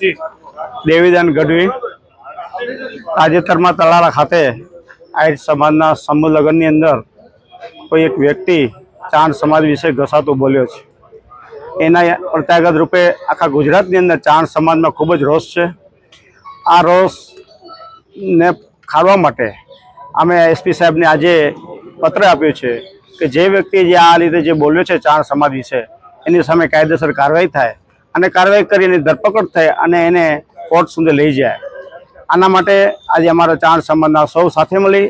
દેવીદાન ગઢવી તાજેતરમાં તળારા ખાતે આહિર સમાજના સમૂહ લગ્નની અંદર કોઈ એક વ્યક્તિ ચાણ સમાજ વિશે ઘસાતું બોલ્યો છે। એના પ્રત્યાઘાત રૂપે આખા ગુજરાતની અંદર ચાણ સમાજમાં ખૂબ જ રોષ છે। આ રોષને ખાળવા માટે અમે એસપી સાહેબને આજે પત્ર આપ્યો છે કે જે વ્યક્તિ જે આ રીતે જે બોલ્યો છે ચાણ સમાજ વિશે એની સામે કાયદેસર કાર્યવાહી થાય અને કાર્યવાહી કરીને ધરપકડ થાય અને એને કોર્ટ સુધી લઈ જાય। આના માટે આજે અમારા ચાણ સમાજના સૌ સાથે મળી